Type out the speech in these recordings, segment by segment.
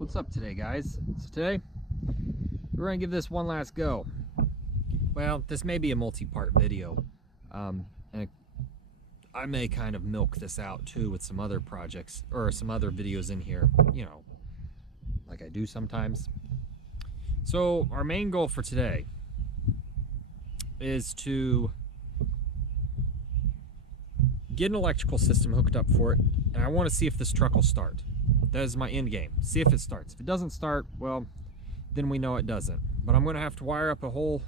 What's up today, guys? So today we're gonna give this one last go. Well, this may be a multi-part video, and I may kind of milk this out too with some other projects or some other videos in here, you know, like I do sometimes. So our main goal for today is to get an electrical system hooked up for it, and I want to see if this truck will start. That is my end game. See if it starts. If it doesn't start, well, then we know it doesn't. But I'm going to have to wire up a whole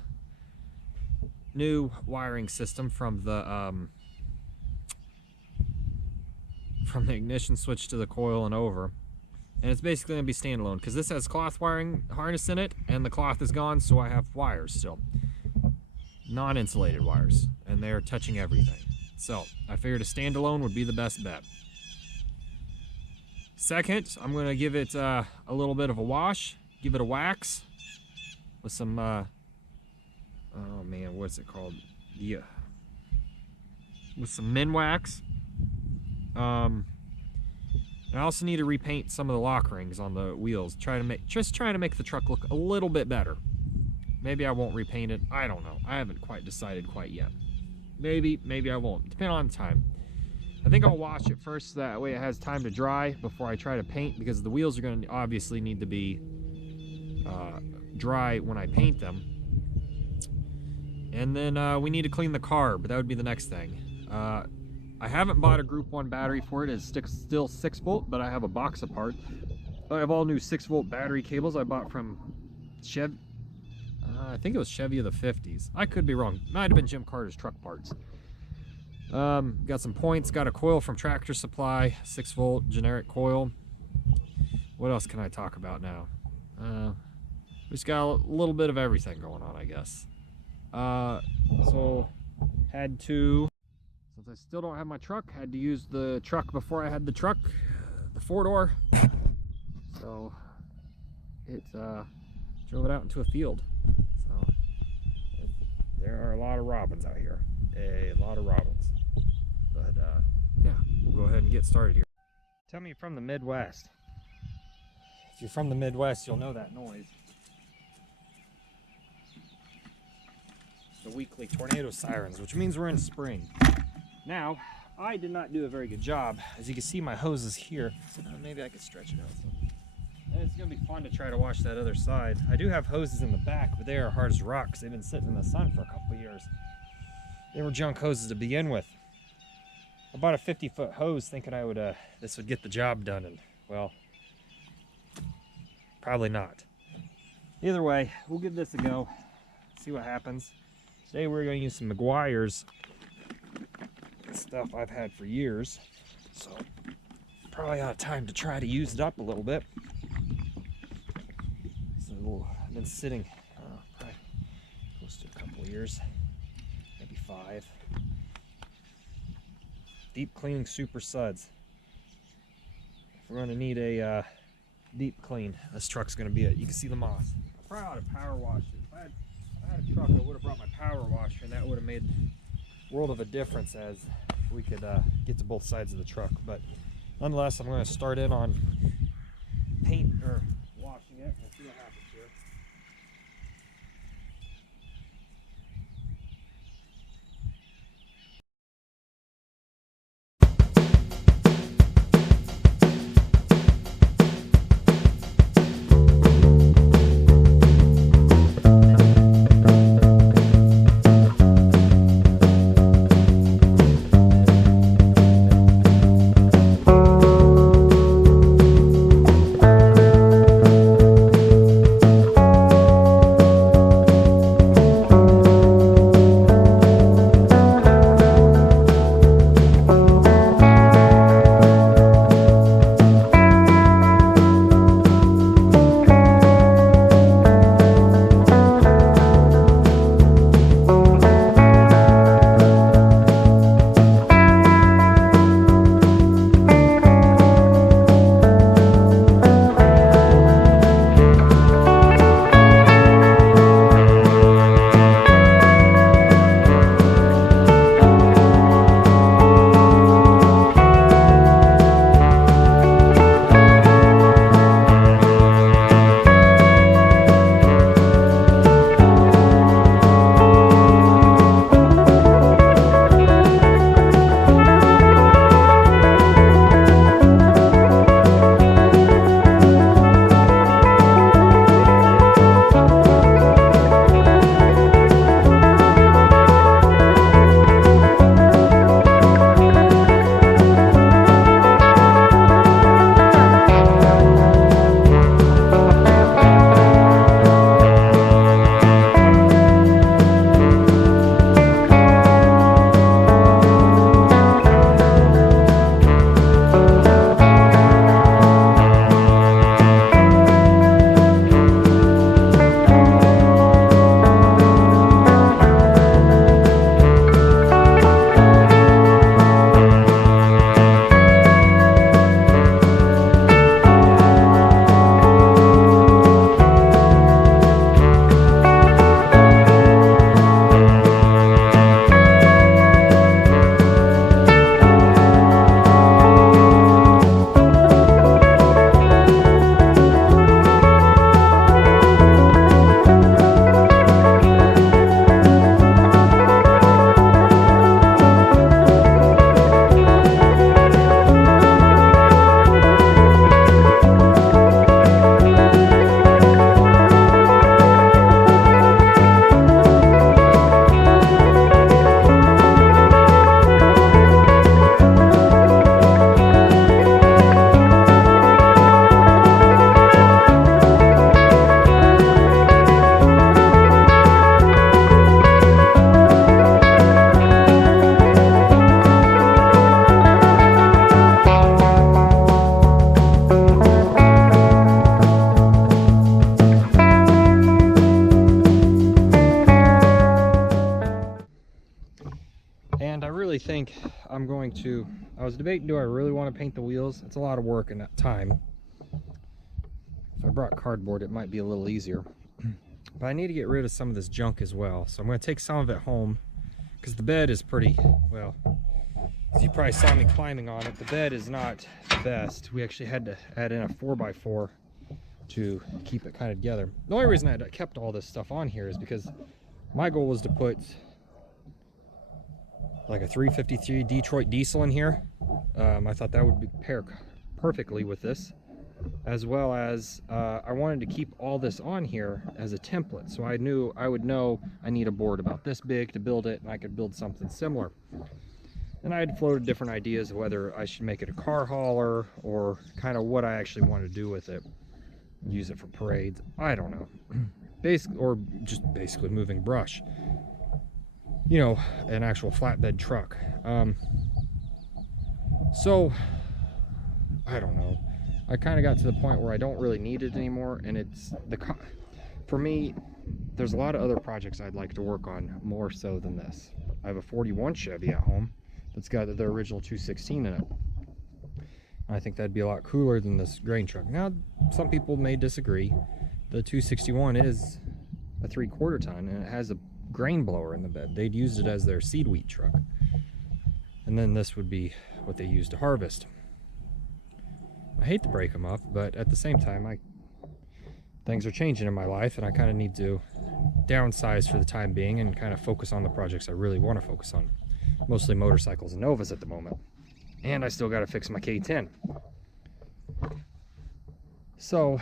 new wiring system from the ignition switch to the coil and over. And it's basically going to be standalone because this has cloth wiring harness in it, and the cloth is gone, so I have wires still. Non-insulated wires, and they're touching everything. So I figured a standalone would be the best bet. Second, I'm going to give it a little bit of a wash, give it a wax with some, oh man, what's it called? Yeah, with some Minwax. And I also need to repaint some of the lock rings on the wheels, just trying to make the truck look a little bit better. Maybe I won't repaint it. I don't know. I haven't quite decided quite yet. Maybe I won't. Depending on the time. I think I'll wash it first, so that way it has time to dry before I try to paint, because the wheels are going to obviously need to be dry when I paint them. And then we need to clean the carb. That would be the next thing. I haven't bought a Group 1 battery for it. It's still 6 volt, but I have a box of parts. I have all new 6 volt battery cables I bought from Chevy. I think it was Chevy of the 50s. I could be wrong. Might have been Jim Carter's truck parts. Got some points, got a coil from Tractor Supply, 6 volt generic coil. What else can I talk about now? We just got a little bit of everything going on, I guess. So had to, since I still don't have my truck, had to use the truck before I had the truck, the 4-door. So it drove it out into a field. So there are a lot of robins out here, a lot of robins. But yeah, we'll go ahead and get started here. Tell me you're from the Midwest. If you're from the Midwest, you'll know that noise. The weekly tornado sirens, which means we're in spring. Now, I did not do a very good job. As you can see, my hose is here. So maybe I could stretch it out. And it's gonna be fun to try to wash that other side. I do have hoses in the back, but they are hard as rocks. They've been sitting in the sun for a couple of years. They were junk hoses to begin with. I bought a 50-foot hose thinking this would get the job done, and well, probably not. Either way, we'll give this a go, see what happens. Today we're going to use some Meguiar's stuff I've had for years, so probably out of time to try to use it up a little bit. So I've been sitting probably close to a couple of years, maybe 5. Deep cleaning super suds. If we're going to need a deep clean, this truck's going to be it. You can see the moss. I probably ought to power wash it. If I had a truck, I would have brought my power washer, and that would have made a world of a difference as we could get to both sides of the truck. But nonetheless, I'm going to start in on paint or washing it. We'll see what happens here. think I'm going to, I was debating, do I really want to paint the wheels? It's a lot of work and time. If I brought cardboard, it might be a little easier. But I need to get rid of some of this junk as well. So I'm going to take some of it home, because the bed is pretty, well, as you probably saw me climbing on it, the bed is not the best. We actually had to add in a 4x4 to keep it kind of together. The only reason I kept all this stuff on here is because my goal was to put like a 353 Detroit diesel in here. I thought that would pair perfectly with this, as well as I wanted to keep all this on here as a template, so I knew I would know I need a board about this big to build it, and I could build something similar. And I had floated different ideas of whether I should make it a car hauler or kind of what I actually want to do with it. Use it for parades, I don't know. Or just basically moving brush. You know, an actual flatbed truck. So, I don't know. I kind of got to the point where I don't really need it anymore, and it's for me, there's a lot of other projects I'd like to work on more so than this. I have a 41 Chevy at home that's got the original 216 in it. I think that'd be a lot cooler than this grain truck. Now, some people may disagree. The 261 is a 3/4 ton, and it has a grain blower in the bed. They'd used it as their seed wheat truck. And then this would be what they use to harvest. I hate to break them up, but at the same time, things are changing in my life, and I kind of need to downsize for the time being and kind of focus on the projects I really want to focus on. Mostly motorcycles and Novas at the moment. And I still got to fix my K10. So,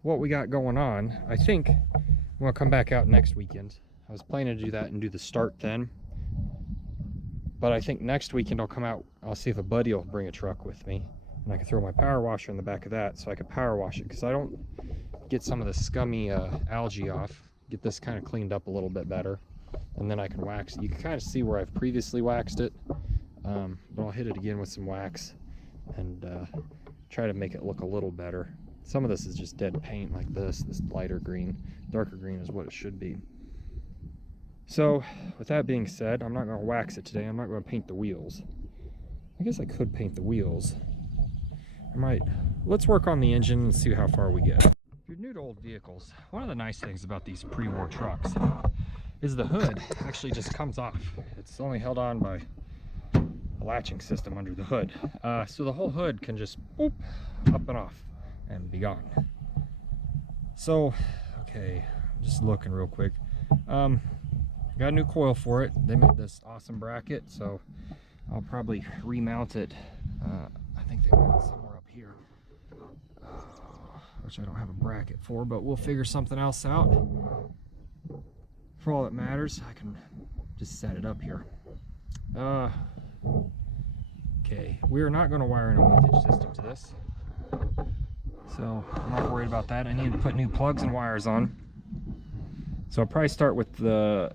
what we got going on, I think I'm going to come back out next weekend. I was planning to do that and do the start then. But I think next weekend I'll come out, I'll see if a buddy will bring a truck with me. And I can throw my power washer in the back of that so I can power wash it, because I don't get some of the scummy algae off. Get this kind of cleaned up a little bit better. And then I can wax it. You can kind of see where I've previously waxed it. But I'll hit it again with some wax and try to make it look a little better. Some of this is just dead paint like this lighter green. Darker green is what it should be. So with that being said, I'm not going to wax it today. I'm not going to paint the wheels. I guess I could paint the wheels. Let's work on the engine and see how far we get. If you're new to old vehicles, one of the nice things about these pre-war trucks is the hood actually just comes off. It's only held on by a latching system under the hood. So the whole hood can just boop, up and off and be gone. So, okay, just looking real quick. Got a new coil for it. They made this awesome bracket, so I'll probably remount it. I think they made it somewhere up here, which I don't have a bracket for, but we'll figure something else out. For all that matters, I can just set it up here. Okay, we're not going to wire in a voltage system to this, so I'm not worried about that. I need to put new plugs and wires on, so I'll probably start with the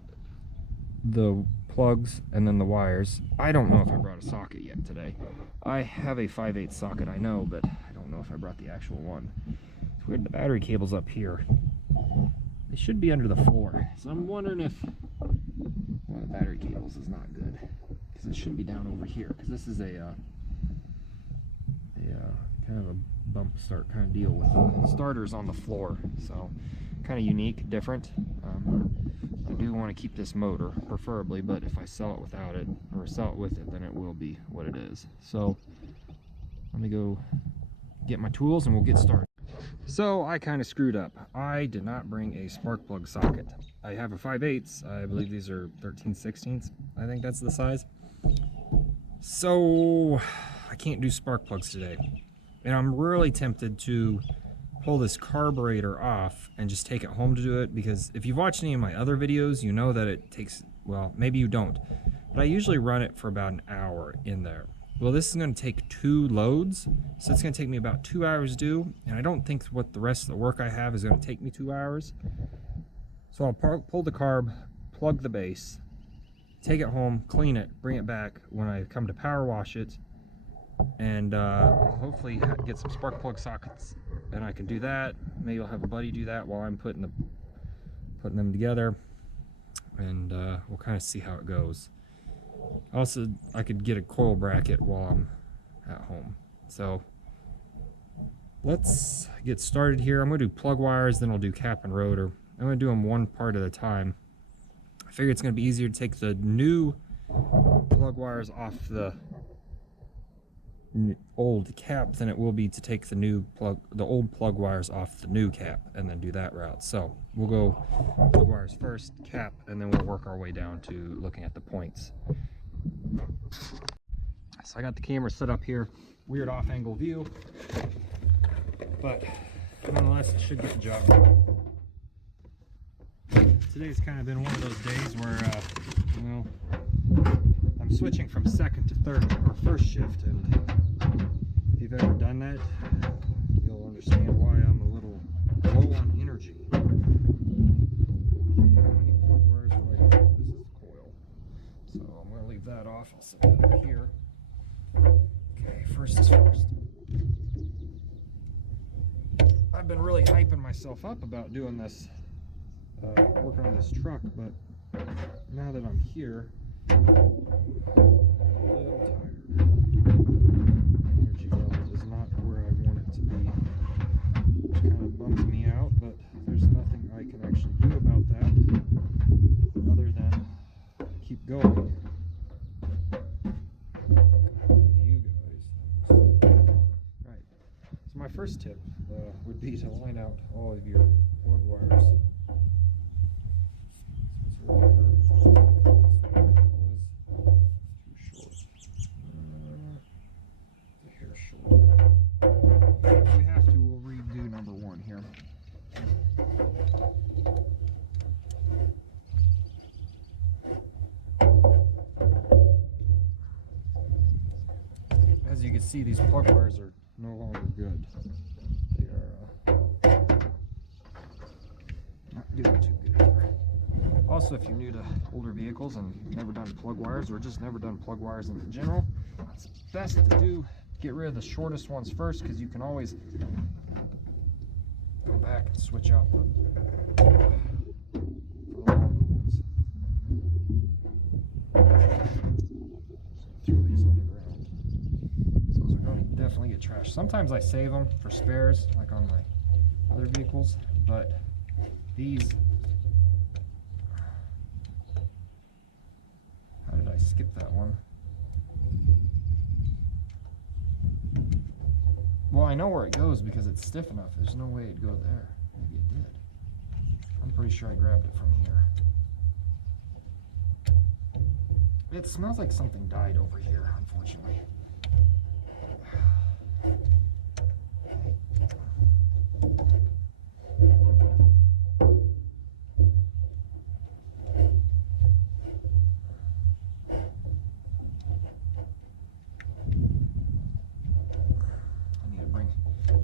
plugs and then the wires. I don't know if I brought a socket yet today. I have a 5/8 socket, I know, but I don't know if I brought the actual one. It's weird, the battery cable's up here. They should be under the floor, so I'm wondering if one of the battery cables is not good, because it should be down over here, because this is a kind of a bump start kind of deal with the starters on the floor, so kind of unique, different. I do want to keep this motor, preferably, but if I sell it without it, or sell it with it, then it will be what it is. So let me go get my tools and we'll get started. So I kind of screwed up. I did not bring a spark plug socket. I have a 5/8. I believe these are 13/16. I think that's the size. So I can't do spark plugs today. And I'm really tempted to pull this carburetor off and just take it home to do it, because if you've watched any of my other videos, you know that it takes, well, maybe you don't, but I usually run it for about an hour in there. Well, this is going to take 2 loads, so it's going to take me about 2 hours to do, and I don't think what the rest of the work I have is going to take me 2 hours. So I'll pull the carb, plug the base, take it home, clean it, bring it back when I come to power wash it, and I'll hopefully get some spark plug sockets, and I can do that. Maybe I'll have a buddy do that while I'm putting them together, and we'll kind of see how it goes. Also, I could get a coil bracket while I'm at home. So let's get started here. I'm going to do plug wires, then I'll do cap and rotor. I'm going to do them one part at a time. I figure it's going to be easier to take the new plug wires off the old cap than it will be to take the old plug wires off the new cap and then do that route. So we'll go plug wires first, cap, and then we'll work our way down to looking at the points. So I got the camera set up here, weird off-angle view, but nonetheless it should get the job done. Today's kind of been one of those days where well, I'm switching from second to third or first shift, and if you've ever done that, you'll understand why I'm a little low on energy. Okay, how many plug wires do I got? This is the coil, so I'm going to leave that off. I'll set that up here. Okay, first is first. I've been really hyping myself up about doing this, working on this truck, but now that I'm here, I'm a little tired. Energy level is not where I want it to be, which kind of bums me out, but there's nothing I can actually do about that other than keep going. You guys. Right. So my first tip would be to line out all of your plug wires. As you can see, these plug wires are no longer good. They are not doing too good here. Also, if you're new to older vehicles and never done plug wires, or just never done plug wires in general, it's best to get rid of the shortest ones first, because you can always go back and switch out the long ones. Throw these on the ground. So those are going to definitely get trashed. Sometimes I save them for spares, like on my other vehicles, but these... How did I skip that one? Well, I know where it goes because it's stiff enough. There's no way it'd go there. Maybe it did. I'm pretty sure I grabbed it from here. It smells like something died over here, unfortunately.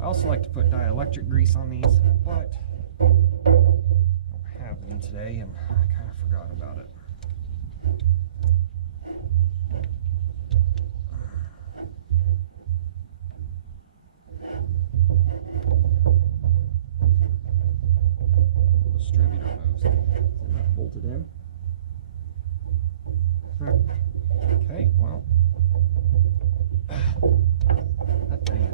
I also like to put dielectric grease on these, but I don't have any today and I kind of forgot about it. The distributor moves. Is it not bolted in? Okay, well, that thing is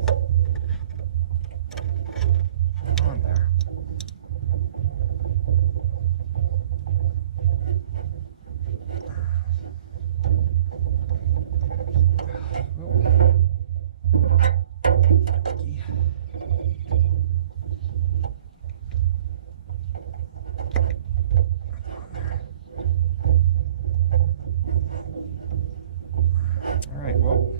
on there. All right, well,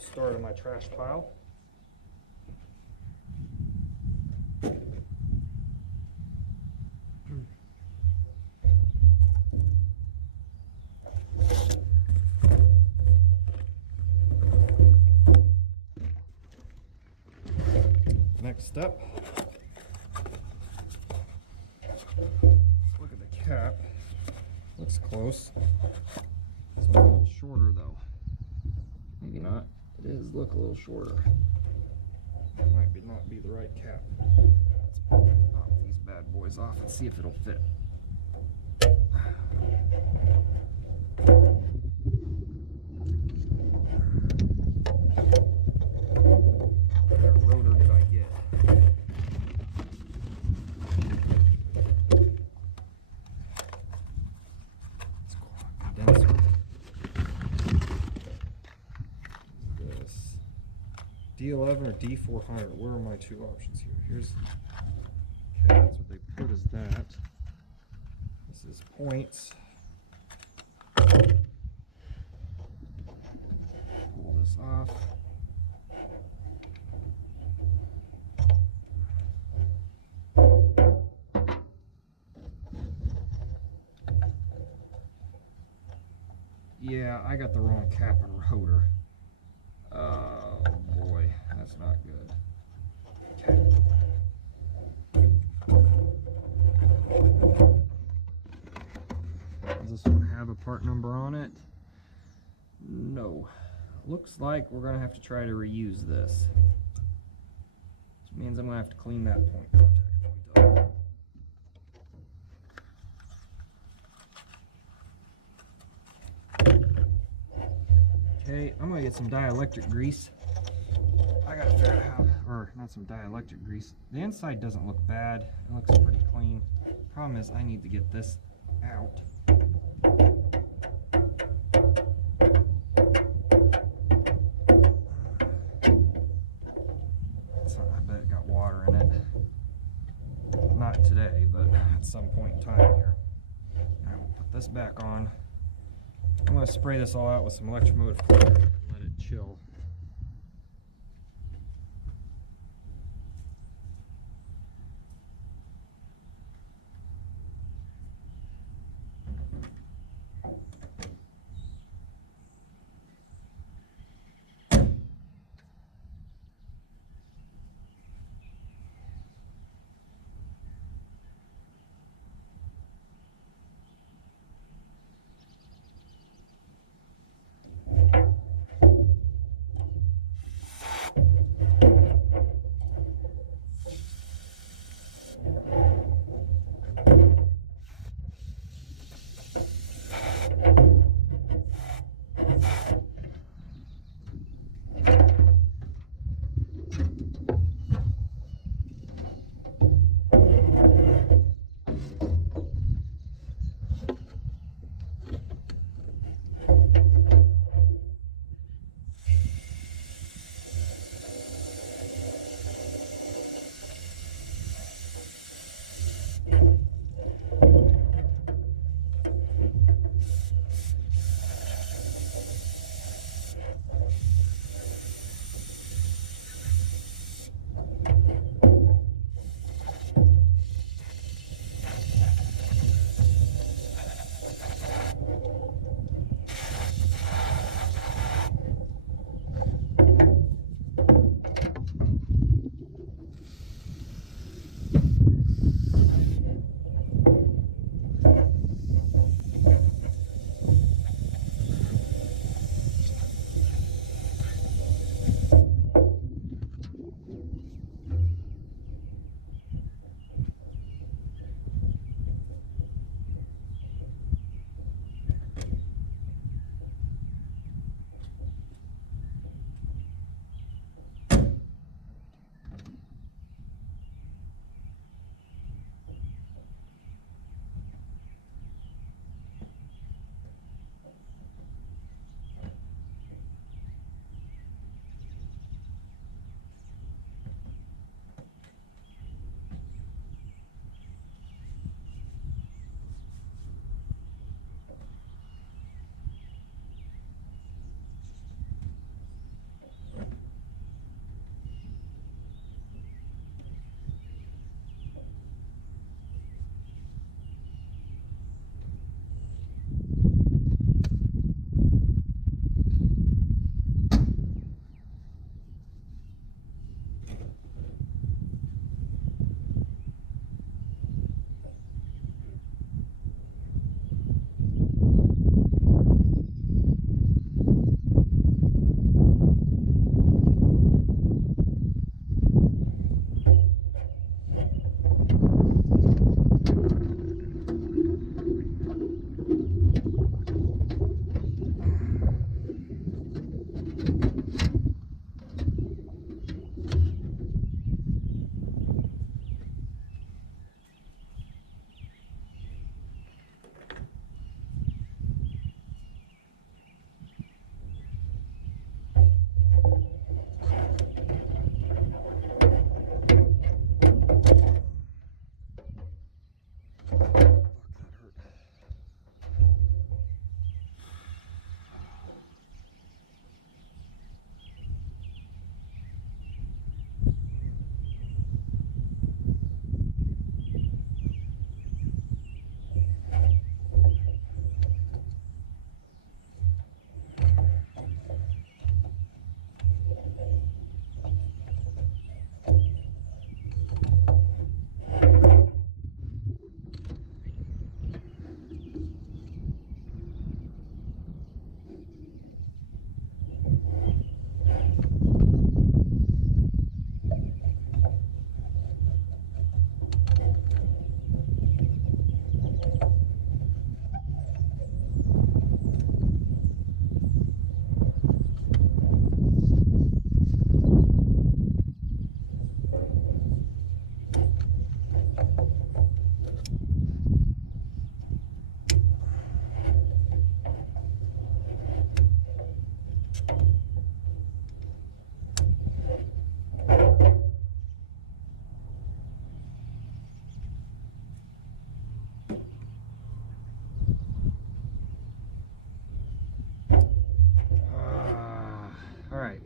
start of my trash pile. Next step, look at the cap. Looks close. It's a little shorter though. Maybe not. It is look a little shorter. might not be the right cap. Let's pop these bad boys off and see if it'll fit. What rotor did I get? Let's go on condenser. This D11 or D400. Where are my two options here? Here's, okay, that's what they put as that. This is points. Pull this off. Yeah, I got the wrong cap and rotor. Oh boy, that's not good. Okay. Does this one have a part number on it? No. Looks like we're gonna have to try to reuse this. Which means I'm gonna have to clean that contact point up. Okay, I'm gonna get some dielectric grease. I gotta figure out how, or not some dielectric grease. The inside doesn't look bad. It looks pretty clean. Problem is, I need to get this out. I bet it got water in it. Not today, but at some point in time here. I will put this back on. I'm going to spray this all out with some electromotive cleaner and let it chill.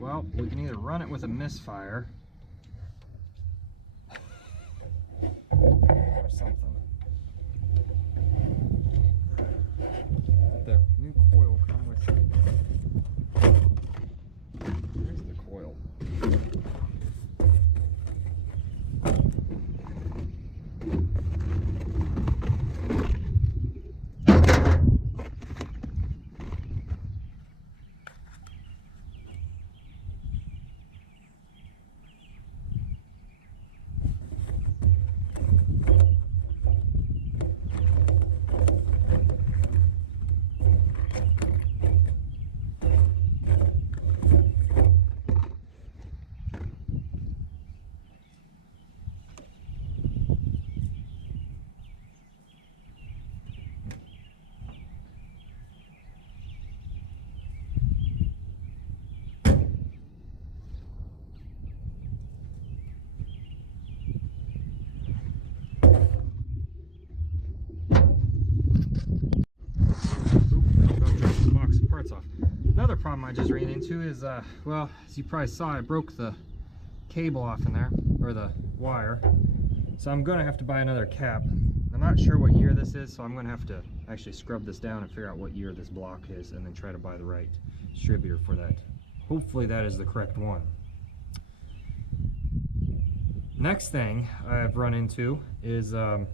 Well, we can either run it with a misfire or something. The new coil come with. Where's the coil? Off. Another problem I just ran into is, well, as you probably saw, I broke the cable off in there, or the wire. So I'm going to have to buy another cap. I'm not sure what year this is, so I'm going to have to actually scrub this down and figure out what year this block is, and then try to buy the right distributor for that. Hopefully that is the correct one. Next thing I've run into is, I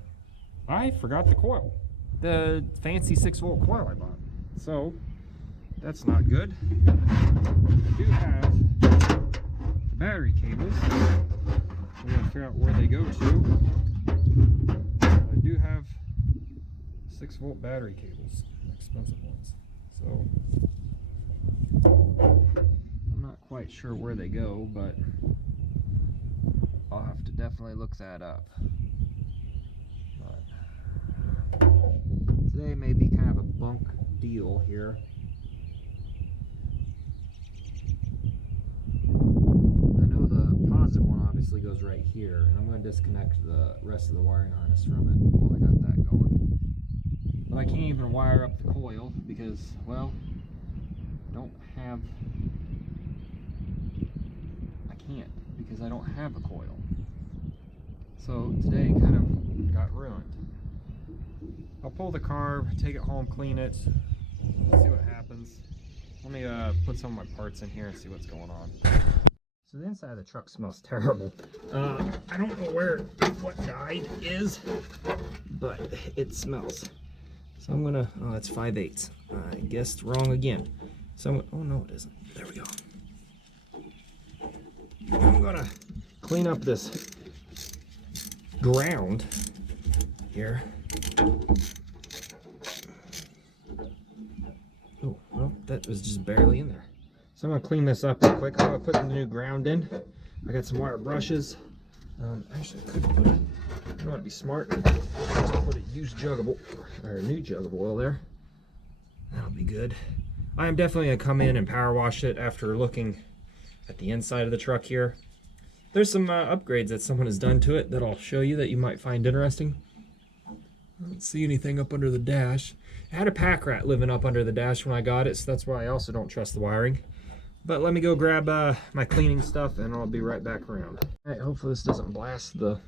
forgot the coil. The fancy 6-volt coil I bought. So that's not good. I do have battery cables. We're going to figure out where they go to. I do have 6-volt battery cables, expensive ones. So I'm not quite sure where they go, but I'll have to definitely look that up. But today may be kind of a bunk deal here. Obviously goes right here, and I'm going to disconnect the rest of the wiring harness from it while I got that going. But I can't even wire up the coil because, well, I can't because I don't have a coil. So today kind of got ruined. I'll pull the carb, take it home, clean it, see what happens. Let me put some of my parts in here and see what's going on. So the inside of the truck smells terrible. I don't know what died is, but it smells. So I'm gonna, oh, that's 5/8. I guessed wrong again. So oh no, it isn't. There we go. I'm gonna clean up this ground here. Oh, well, that was just barely in there. So I'm going to clean this up real quick. I'm going to put the new ground in. I got some wire brushes. Actually, I could put it, I want to be smart. Just put a used juggable, or a new juggable oil there. That'll be good. I am definitely going to come in and power wash it after looking at the inside of the truck here. There's some upgrades that someone has done to it that I'll show you that you might find interesting. I don't see anything up under the dash. I had a pack rat living up under the dash when I got it, so that's why I also don't trust the wiring. But let me go grab my cleaning stuff and I'll be right back around. All right, hopefully this doesn't blast the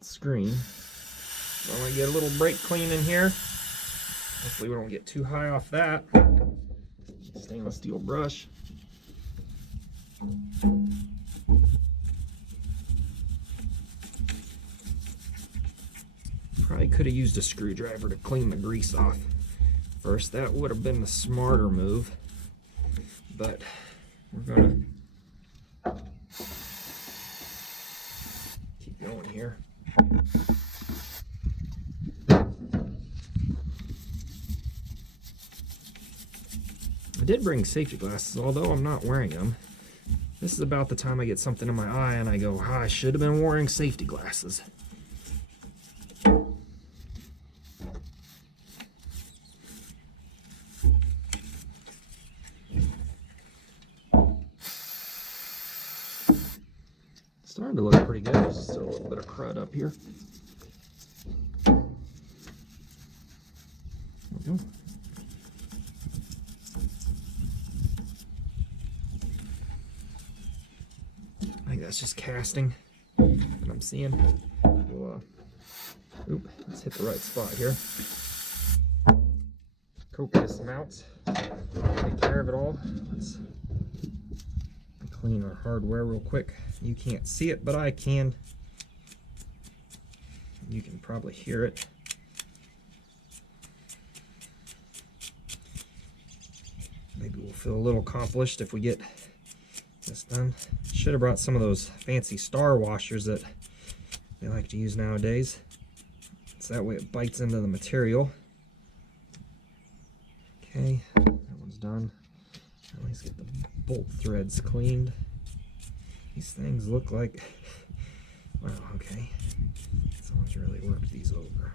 screen. So I'm gonna get a little brake clean in here. Hopefully we don't get too high off that. Stainless steel brush. Probably could have used a screwdriver to clean the grease off first. That would have been the smarter move. But we're gonna keep going here. I did bring safety glasses, although I'm not wearing them. This is about the time I get something in my eye and I go, I should have been wearing safety glasses. Starting to look pretty good. There's still a little bit of crud up here. There we go. Maybe that's just casting that I'm seeing. We'll, let's hit the right spot here. Copious amounts. Take care of it all. Let's clean our hardware real quick. You can't see it, but I can. You can probably hear it. Maybe we'll feel a little accomplished if we get this done. Should have brought some of those fancy star washers that they like to use nowadays. So that way it bites into the material. Okay, that one's done. At least get the bolt threads cleaned. These things look like, wow, okay. Someone's really worked these over.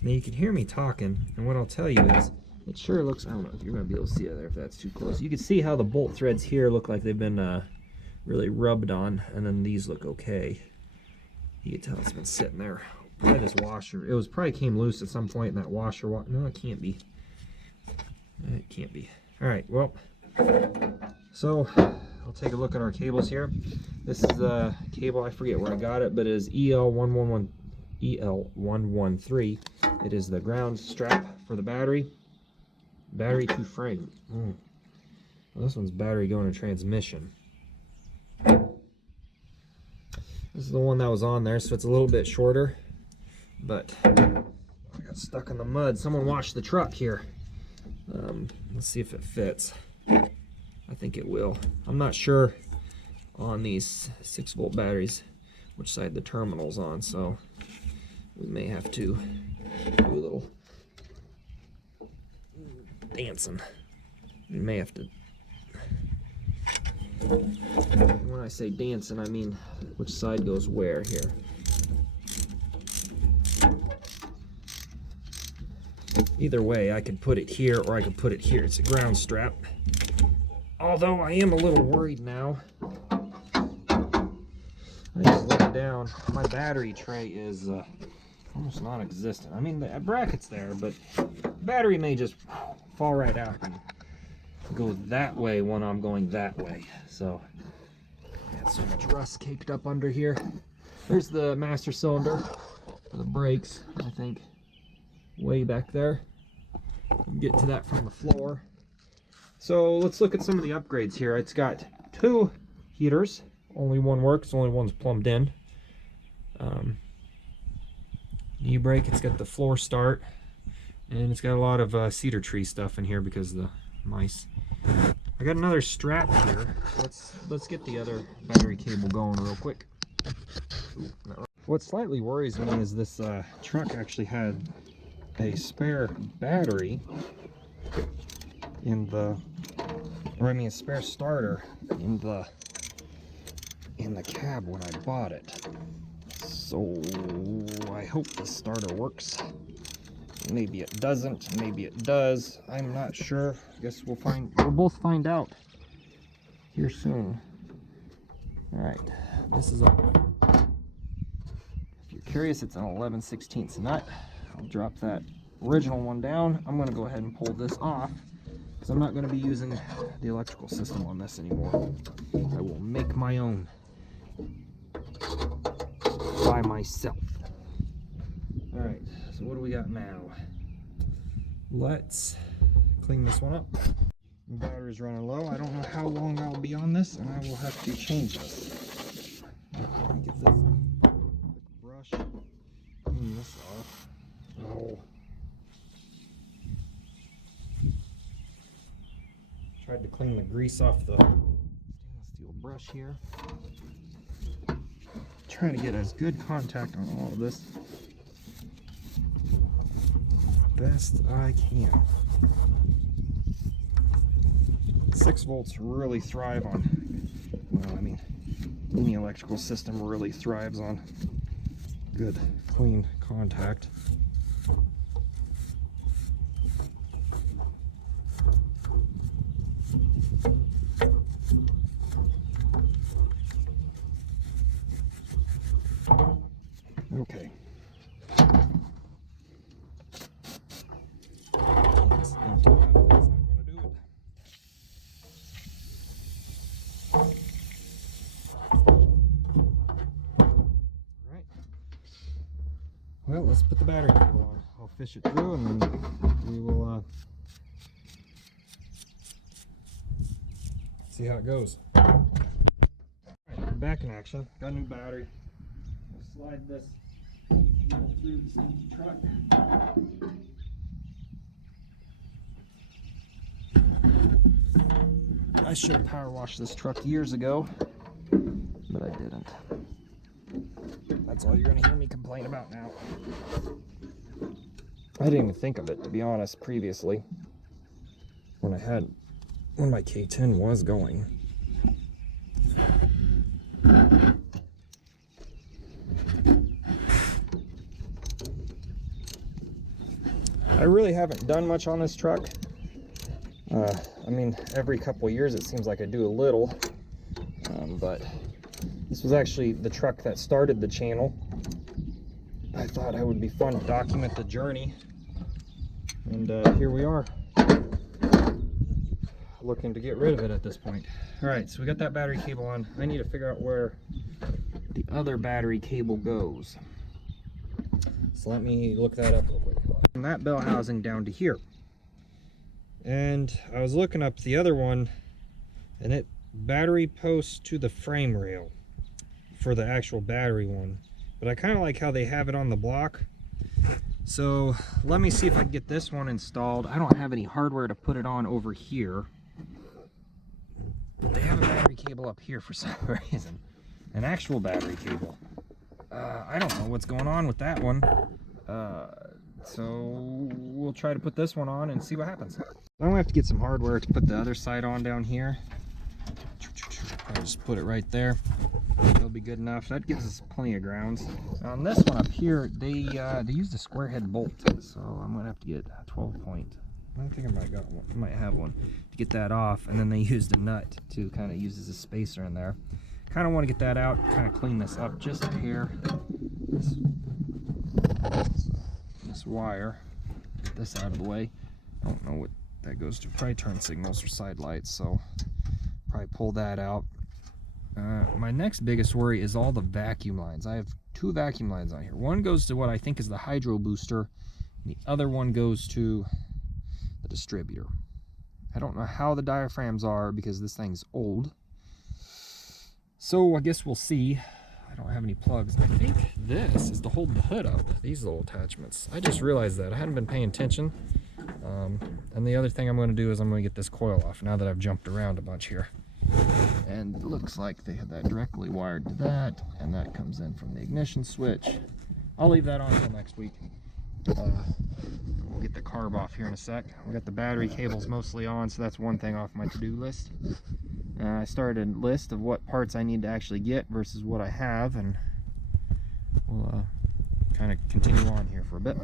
Now you can hear me talking, and what I'll tell you is, it sure looks, I don't know if you're going to be able to see it there if that's too close. You can see how the bolt threads here look like they've been really rubbed on, and then these look okay. You can tell it's been sitting there. Probably this washer, it was probably came loose at some point in that washer. No, it can't be. It can't be. All right, well, so I'll take a look at our cables here. This is a cable, I forget where I got it, but it is EL113. It is the ground strap for the battery. Battery to frame. Well, this one's battery going to transmission. This is the one that was on there, so it's a little bit shorter, but I got stuck in the mud. Someone washed the truck here. Let's see if it fits. I think it will. I'm not sure on these 6-volt batteries which side the terminal's on, so we may have to do a little dancing. We may have to, when I say dancing, I mean which side goes where here. Either way, I could put it here or I could put it here. It's a ground strap. Although I am a little worried now. I just looked down. My battery tray is almost non-existent. I mean, the bracket's there, but the battery may just fall right out and go that way when I'm going that way. So, I got so much rust caked up under here. There's the master cylinder for the brakes, I think, way back there. Get to that from the floor. So let's look at some of the upgrades here. It's got 2 heaters. Only one works, only one's plumbed in. E-brake, it's got the floor start, and it's got a lot of cedar tree stuff in here because of the mice. I got another strap here. Let's get the other battery cable going real quick. What slightly worries me is this truck actually had a spare battery in the, or I mean a spare starter in the cab when I bought it. So I hope the starter works. Maybe it doesn't, maybe it does. I'm not sure. I guess we'll both find out here soon. All right, this is if you're curious, it's an 11/16 nut. I'll drop that original one down. I'm going to go ahead and pull this off because I'm not going to be using the electrical system on this anymore. I will make my own by myself. All right, so what do we got now? Let's clean this one up. The battery's running low. I don't know how long I'll be on this, and I will have to change this. Let me get this brush, clean this off. Oh. Tried to clean the grease off the stainless steel brush here. Trying to get as good contact on all of this best I can. 6 volts really thrive on, well, I mean, any electrical system really thrives on good, clean contact. Okay. That's not gonna do it. Well, let's put the battery cable on. I'll fish it through and then we will see how it goes. Alright, we're back in action. Got a new battery. I'll slide this cable through this empty truck. I should have power washed this truck years ago, but I didn't. That's all you're going to hear me complain about now. I didn't even think of it, to be honest, previously, when my K10 was going. I really haven't done much on this truck. I mean, every couple of years it seems like I do a little, but this was actually the truck that started the channel. I thought it would be fun to document the journey, and here we are, looking to get rid of it at this point. Alright, so we got that battery cable on. I need to figure out where the other battery cable goes. So let me look that up real quick. From that bell housing down to here. And I was looking up the other one, and it battery posts to the frame rail for the actual battery one. But I kind of like how they have it on the block. So let me see if I can get this one installed. I don't have any hardware to put it on over here, but they have a battery cable up here for some reason. An actual battery cable. I don't know what's going on with that one. So we'll try to put this one on and see what happens. I'm gonna have to get some hardware to put the other side on down here. I'll just put it right there. That'll be good enough. That gives us plenty of grounds. On this one up here, they used a square head bolt, so I'm gonna have to get a 12 point. I think I might have one to get that off, and then they used a nut to kind of use as a spacer in there. Kind of want to get that out, kind of clean this up just a hair. This wire, get this out of the way. I don't know what that goes to. Probably turn signals or side lights, so probably pull that out. My next biggest worry is all the vacuum lines. I have 2 vacuum lines on here. One goes to what I think is the hydro booster, and the other one goes to the distributor. I don't know how the diaphragms are because this thing's old, so I guess we'll see. I don't have any plugs. I think this is to hold the hood up, these little attachments. I just realized that. I hadn't been paying attention. And the other thing I'm going to do is I'm going to get this coil off now that I've jumped around a bunch here. And it looks like they have that directly wired to that, and that comes in from the ignition switch. I'll leave that on until next week. We'll get the carb off here in a sec. We got the battery cables mostly on, so that's one thing off my to-do list. I started a list of what parts I need to actually get versus what I have, and we'll kind of continue on here for a bit.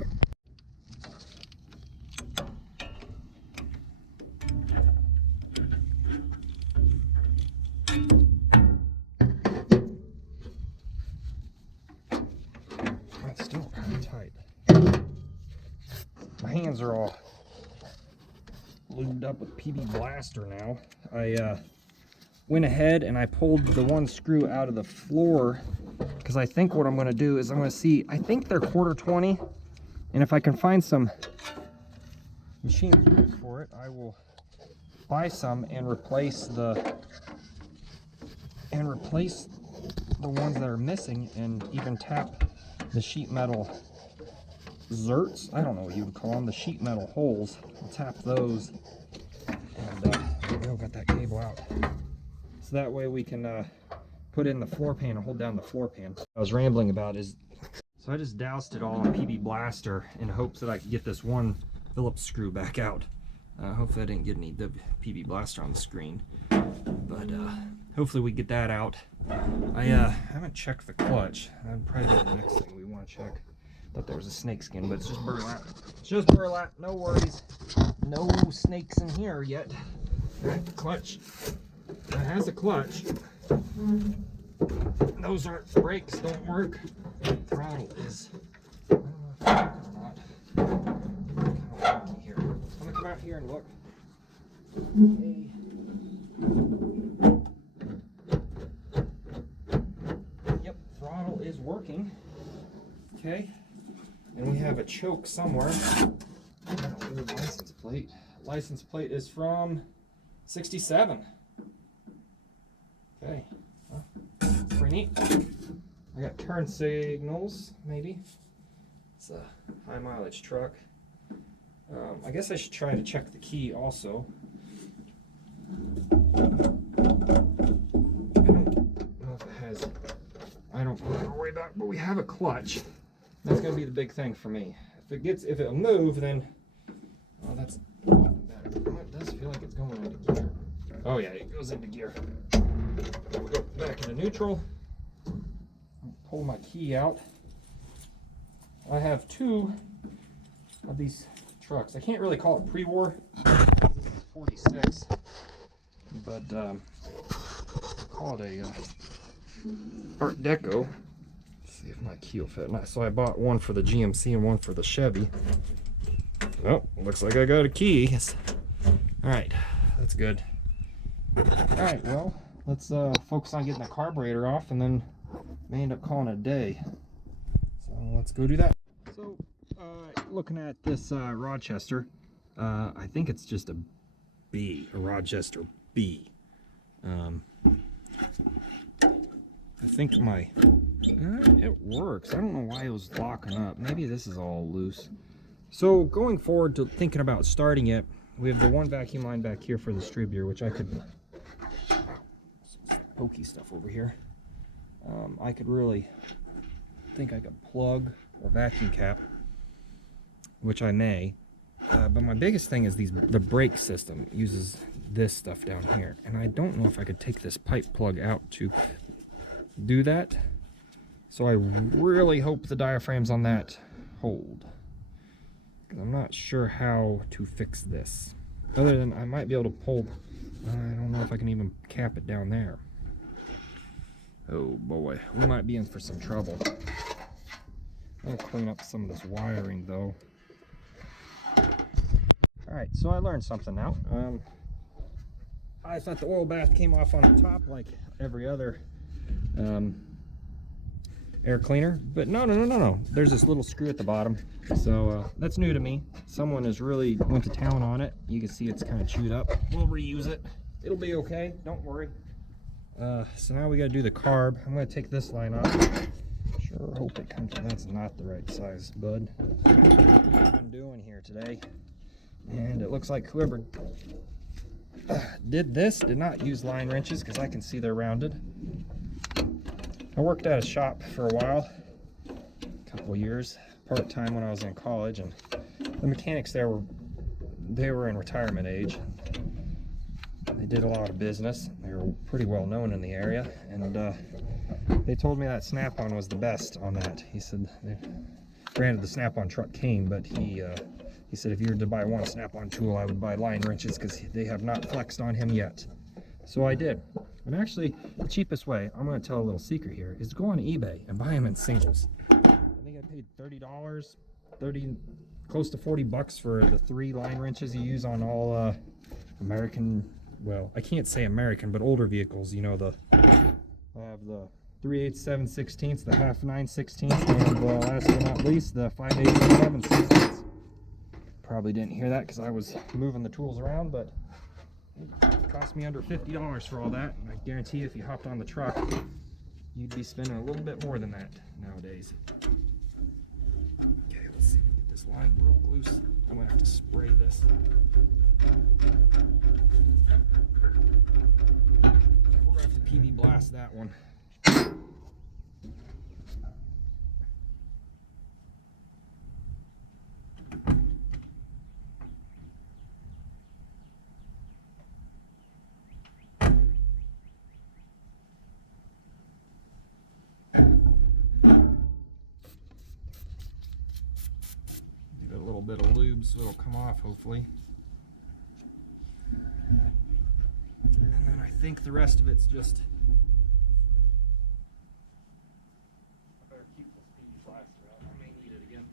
That's still kind of tight. My hands are all lubed up with PB Blaster now. I went ahead and I pulled the one screw out of the floor because I think what I'm going to do is I'm going to see, I think they're 1/4 20, and if I can find some machine screws for it, I will buy some and replace the ones that are missing, and even tap the sheet metal zerts. I don't know what you would call them, the sheet metal holes. I'll tap those, and there we go, got that cable out. So that way we can put in the floor pan and hold down the floor pan. I was rambling about is, so I just doused it all in PB Blaster in hopes that I could get this one Phillips screw back out. Hopefully I didn't get any PB Blaster on the screen, but hopefully we get that out. I haven't checked the clutch. That'd probably be the next thing we want to check. Thought there was a snake skin, but it's just burlap. It's just burlap, no worries. No snakes in here yet. That clutch, that has a clutch. Those aren't, brakes don't work. Throttle is, I don't know if it's not. Here. I'm gonna come out here and look. Okay. Yep, throttle is working. Okay. And we have a choke somewhere. License plate. License plate is from 67. Okay. Well, pretty neat. I got turn signals, maybe. It's a high mileage truck. I guess I should try to check the key also. I don't know way back, but we have a clutch. That's gonna be the big thing for me. If it'll move, then that's better. It does feel like it's going into gear. Oh yeah, it goes into gear. We'll go back into neutral. Pull my key out. I have 2 of these trucks. I can't really call it pre-war. This is 46, but call it a Art Deco. Let's see if my key will fit. So I bought one for the GMC and one for the Chevy. Oh, looks like I got a key. Yes. All right, that's good. All right, well, let's focus on getting the carburetor off, and then may end up calling it a day. So let's go do that. So looking at this Rochester, I think it's just a Rochester B. I think it works. I don't know why it was locking up. Maybe this is all loose. So going forward to thinking about starting it, we have the one vacuum line back here for the distributor, which I could, pokey stuff over here. I could really think I could plug a vacuum cap, which I may. But my biggest thing is the brake system uses this stuff down here, and I don't know if I could take this pipe plug out to do that. So I really hope the diaphragms on that hold, because I'm not sure how to fix this, other than I might be able to pull. I don't know if I can even cap it down there. Oh boy, we might be in for some trouble. I'm gonna clean up some of this wiring though. Alright, so I learned something now. I thought the oil bath came off on the top like every other air cleaner, but no. There's this little screw at the bottom. So that's new to me. Someone has really went to town on it. You can see it's kind of chewed up. We'll reuse it. It'll be okay. Don't worry. So now we got to do the carb. I'm going to take this line off. Sure hope it comes. That's not the right size, bud. What I'm doing here today. And it looks like whoever did this did not use line wrenches, because I can see they're rounded. I worked at a shop for a while, a couple of years, part-time when I was in college, and the mechanics there were in retirement age. They did a lot of business. They were pretty well known in the area, and they told me that Snap-on was the best on that. He said, granted the Snap-on truck came, but he said if you were to buy one Snap-on tool, I would buy line wrenches, because they have not flexed on him yet. So I did. And actually, the cheapest way, I'm going to tell a little secret here, is to go on eBay and buy them in singles. I think I paid $30, close to 40 bucks for the 3 line wrenches you use on all American, well, I can't say American, but older vehicles. You know, I have the 3/8 7/16, the half 9/16, and last but not least, the 5/8 11/16. Probably didn't hear that because I was moving the tools around, but it cost me under $50 for all that. And I guarantee you, if you hopped on the truck, you'd be spending a little bit more than that nowadays. Okay, let's see if we get this line broke loose. I'm gonna have to spray this. We're gonna have to PB blast that one. Bit of lube so it'll come off, hopefully. And then I think the rest of it's just, I better keep this PB blaster out. I may need it again.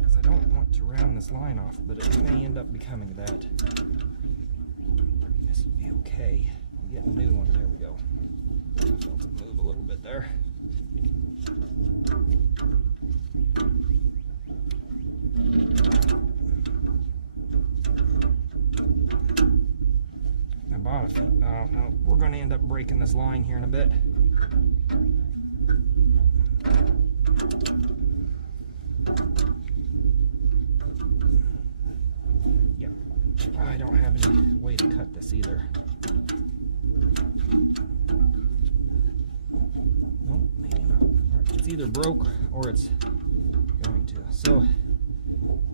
Because I don't want to round this line off, but it may end up becoming that. This will be okay. I'm getting a new one. There we go. I felt it move a little bit there. I bought a few. No, we're going to end up breaking this line here in a bit. Yeah, I don't have any way to cut this either. Nope, maybe not. It's either broke or it's going to. So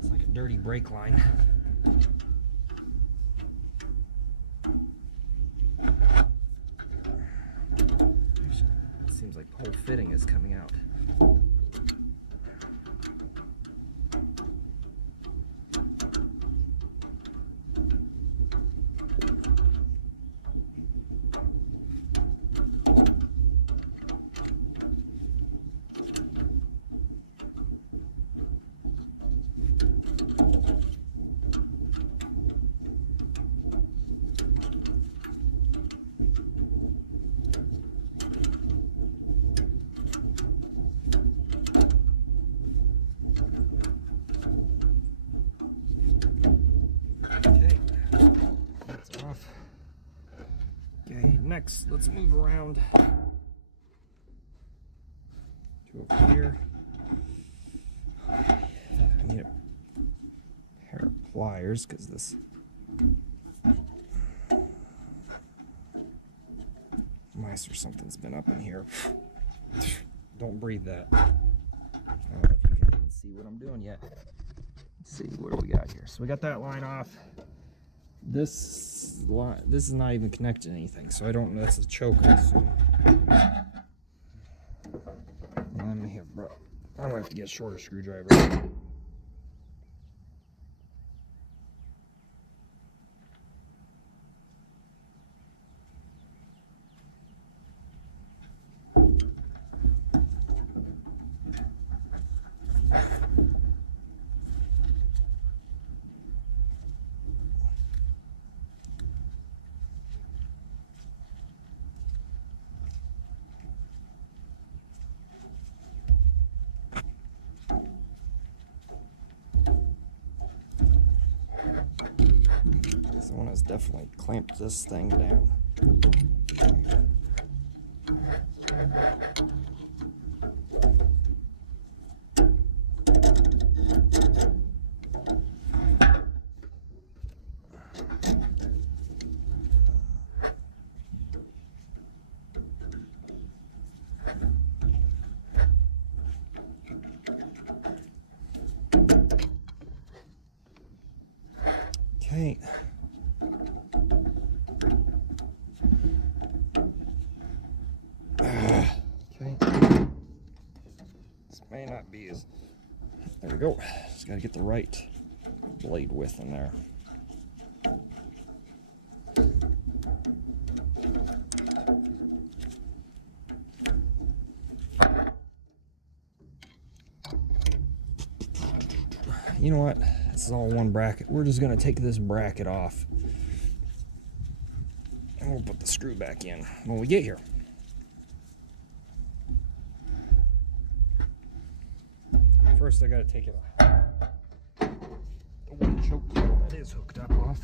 it's like a dirty brake line. It seems like the whole fitting is coming out. Next, let's move around to over here. I need a pair of pliers because this mice or something's been up in here. Don't breathe that. I don't know if you can even see what I'm doing yet. Let's see, what do we got here? So we got that line off. This is not even connected to anything, so I don't know. That's a choke, I assume. Let me have, bro. I'm gonna have to get a shorter screwdriver. Someone has definitely clamped this thing down. Okay. Okay. This may not be as... There we go. Just got to get the right blade width in there. You know what? This is all one bracket. We're just going to take this bracket off. And we'll put the screw back in when we get here. First, I got to take it off. The one choke cable that is hooked up off.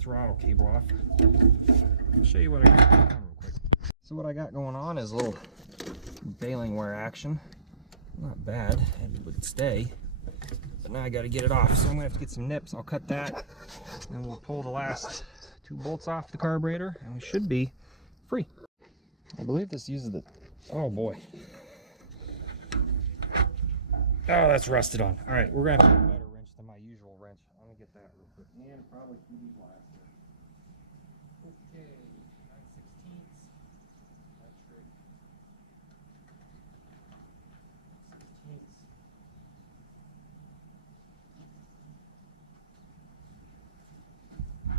Throttle cable off. I'll show you what I got going on real quick. So what I got going on is a little baling wire action. Not bad, it would stay. But now I got to get it off, so I'm gonna have to get some nips. I'll cut that, and we'll pull the last 2 bolts off the carburetor, and we should be free. I believe this uses the... Oh boy. Oh, that's rusted on. All right, we're gonna have to get a better wrench than my usual wrench. I'm gonna get that real quick. And probably PD blaster. Okay, 9/16. That's great. 16.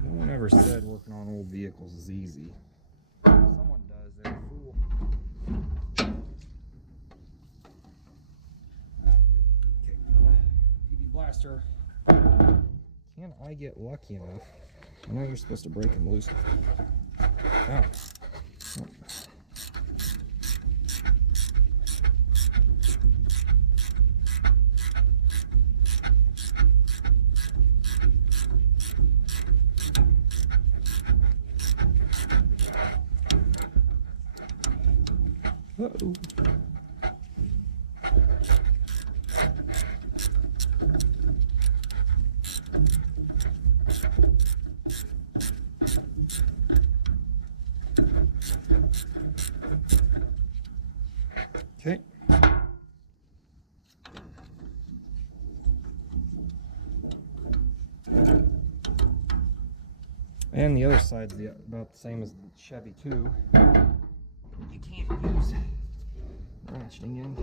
No one ever said working on old vehicles is easy. If someone does, they're a fool. Okay, got the PD blaster. Can I get lucky enough? I know you're supposed to break them loose. Oh. Uh-oh. Okay. And the other side's about the same as the Chevy too. You can't use ratcheting in.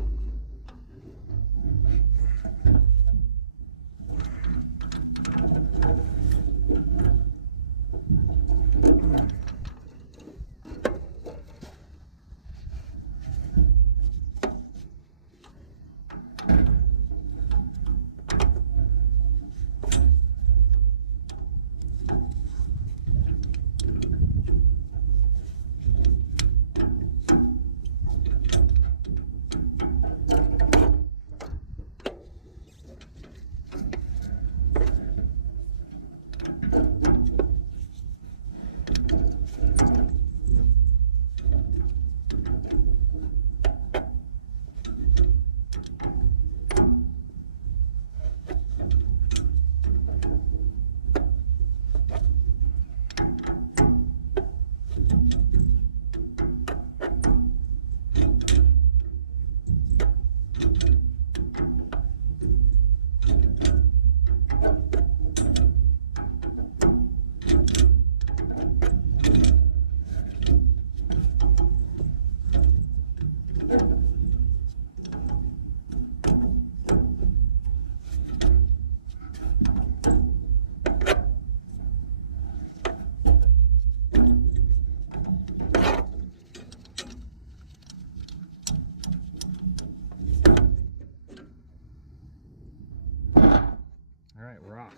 All right, we're off.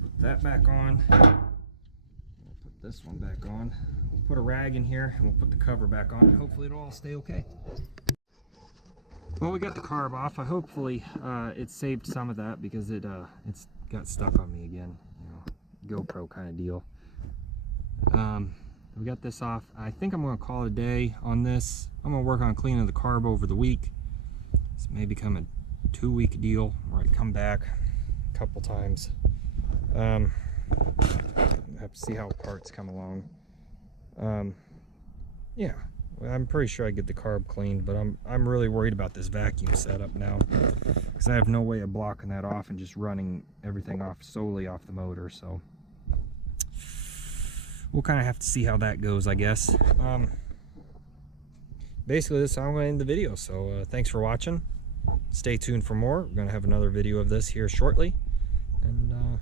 Put that back on. We'll put this one back on. We'll put a rag in here and we'll put the cover back on and hopefully it'll all stay okay. Well, we got the carb off. Hopefully it saved some of that because it's got stuck on me again. You know, GoPro kind of deal. We got this off. I think I'm going to call it a day on this. I'm going to work on cleaning the carb over the week. This may become a 2-week deal where I come back a couple times. I have to see how parts come along. Yeah, I'm pretty sure I get the carb cleaned, but I'm really worried about this vacuum setup now because I have no way of blocking that off and just running everything off solely off the motor. So we'll kind of have to see how that goes, I guess. Basically, this is how I'm going to end the video. So thanks for watching. Stay tuned for more. We're going to have another video of this here shortly. And